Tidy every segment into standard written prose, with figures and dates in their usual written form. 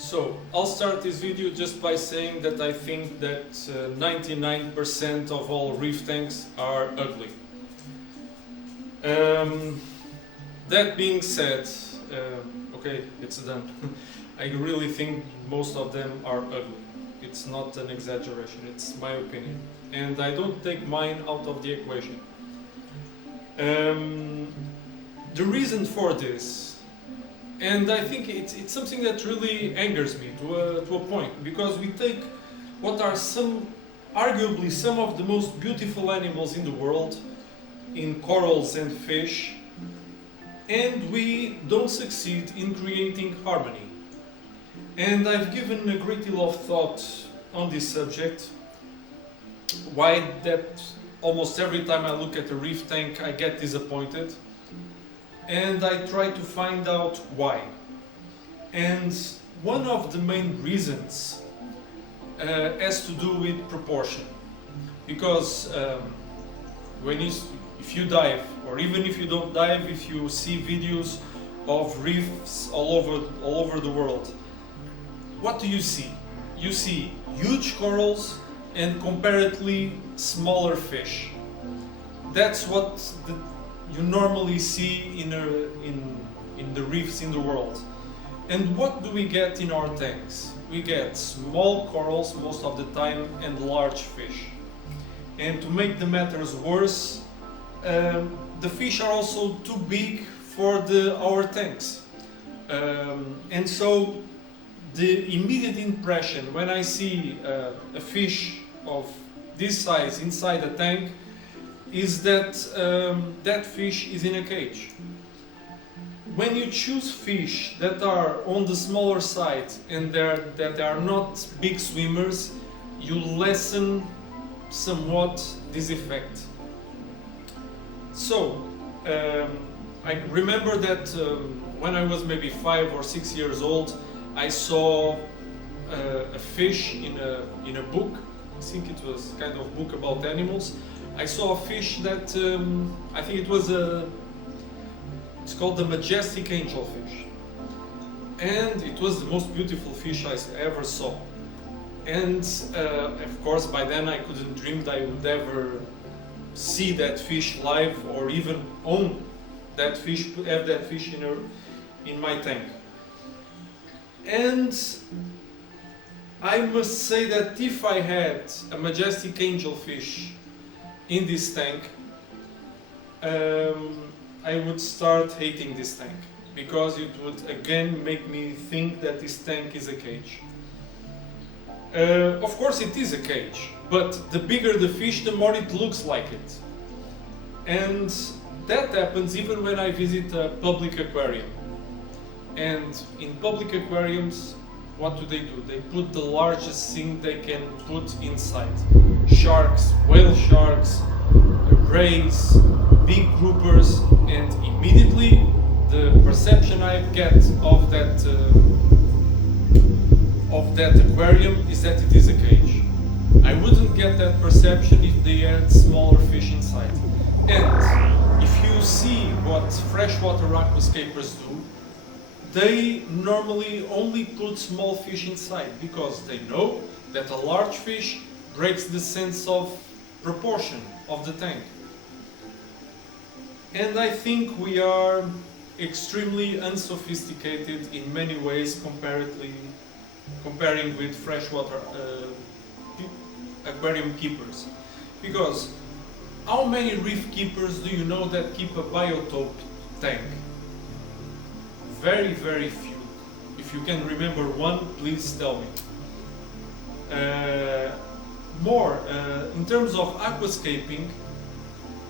So, I'll start this video just by saying that I think that 99% of all reef tanks are ugly. That being said, okay, it's done. I really think most of them are ugly. It's not an exaggeration, it's my opinion. And I don't take mine out of the equation. The reason for this, and I think it's something that really angers me to a point, because we take what are arguably some of the most beautiful animals in the world, in corals and fish, and we don't succeed in creating harmony. And I've given a great deal of thought on this subject, why that almost every time I look at a reef tank I get disappointed, and I try to find out why. And one of the main reasons has to do with proportion, because if you dive, or even if you don't dive, if you see videos of reefs all over the world, what do you see? You see huge corals and comparatively smaller fish. That's what you normally see in the reefs in the world. And what do we get in our tanks? We get small corals most of the time and large fish. And to make the matters worse, the fish are also too big for our tanks. And so the immediate impression when I see a fish of this size inside a tank is that that fish is in a cage. When you choose fish that are on the smaller side and that are not big swimmers, you lessen somewhat this effect. So I remember that when I was maybe 5 or 6 years old, I saw a fish in a book. I think it was kind of book about animals. I saw a fish that I think it's called the Majestic Angelfish, and it was the most beautiful fish I ever saw. And of course, by then I couldn't dream that I would ever see that fish live, or even own that fish, have that fish in my tank. And I must say that if I had a Majestic Angelfish in this tank, I would start hating this tank, because it would again make me think that this tank is a cage. Of course it is a cage, but the bigger the fish, the more it looks like it. And that happens even when I visit a public aquarium. And in public aquariums, what do? They put the largest thing they can put inside. Sharks, whale sharks, rays, big groupers, and immediately the perception I get of that aquarium is that it is a cage. I wouldn't get that perception if they had smaller fish inside. And if you see what freshwater aquascapers do, they normally only put small fish inside, because they know that a large fish breaks the sense of proportion of the tank. And I think we are extremely unsophisticated in many ways comparing with freshwater aquarium keepers. Because how many reef keepers do you know that keep a biotope tank? Very, very few. If you can remember one, please tell me. In terms of aquascaping,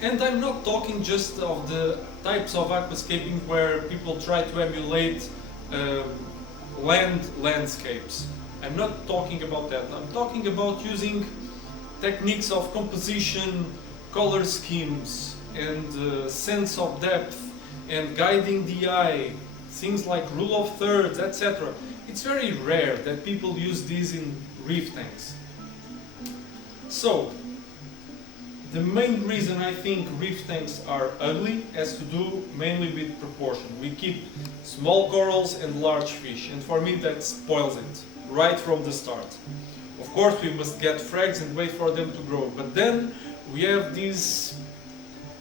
and I'm not talking just of the types of aquascaping where people try to emulate land landscapes. I'm not talking about that. I'm talking about using techniques of composition, color schemes, and sense of depth, and guiding the eye, things like rule of thirds, etc. It's very rare that people use these in reef tanks. So, the main reason I think reef tanks are ugly has to do mainly with proportion. We keep small corals and large fish, and for me that spoils it right from the start. Of course we must get frags and wait for them to grow, but then we have this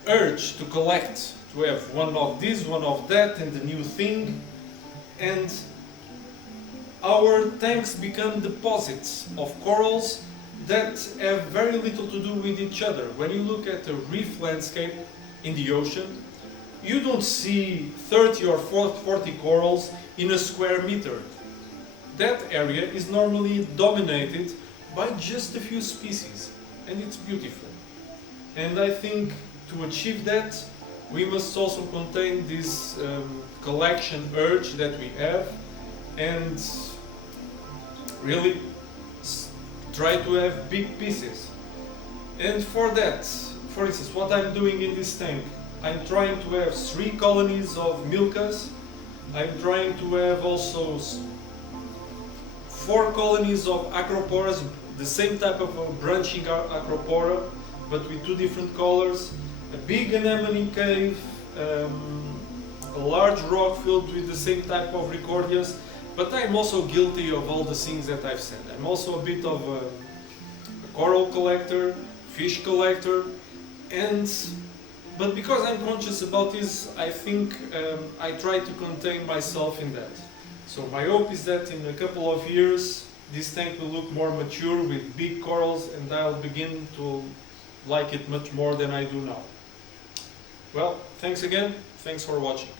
urge to collect, to have one of this, one of that, and the new thing, and our tanks become deposits of corals that have very little to do with each other. When you look at a reef landscape in the ocean, you don't see 30 or 40 corals in a square meter. That area is normally dominated by just a few species, and it's beautiful. And I think to achieve that, we must also contain this collection urge that we have, and really try to have big pieces. And for that, for instance, what I'm doing in this tank, I'm trying to have 3 colonies of milkas. I'm trying to have also 4 colonies of acroporas, the same type of branching acropora, but with 2 different colors. A big anemone cave, a large rock filled with the same type of ricordias. But I'm also guilty of all the things that I've said. I'm also a bit of a coral collector, fish collector, but because I'm conscious about this, I think I try to contain myself in that. So my hope is that in a couple of years, this tank will look more mature with big corals, and I'll begin to like it much more than I do now. Well, thanks again. Thanks for watching.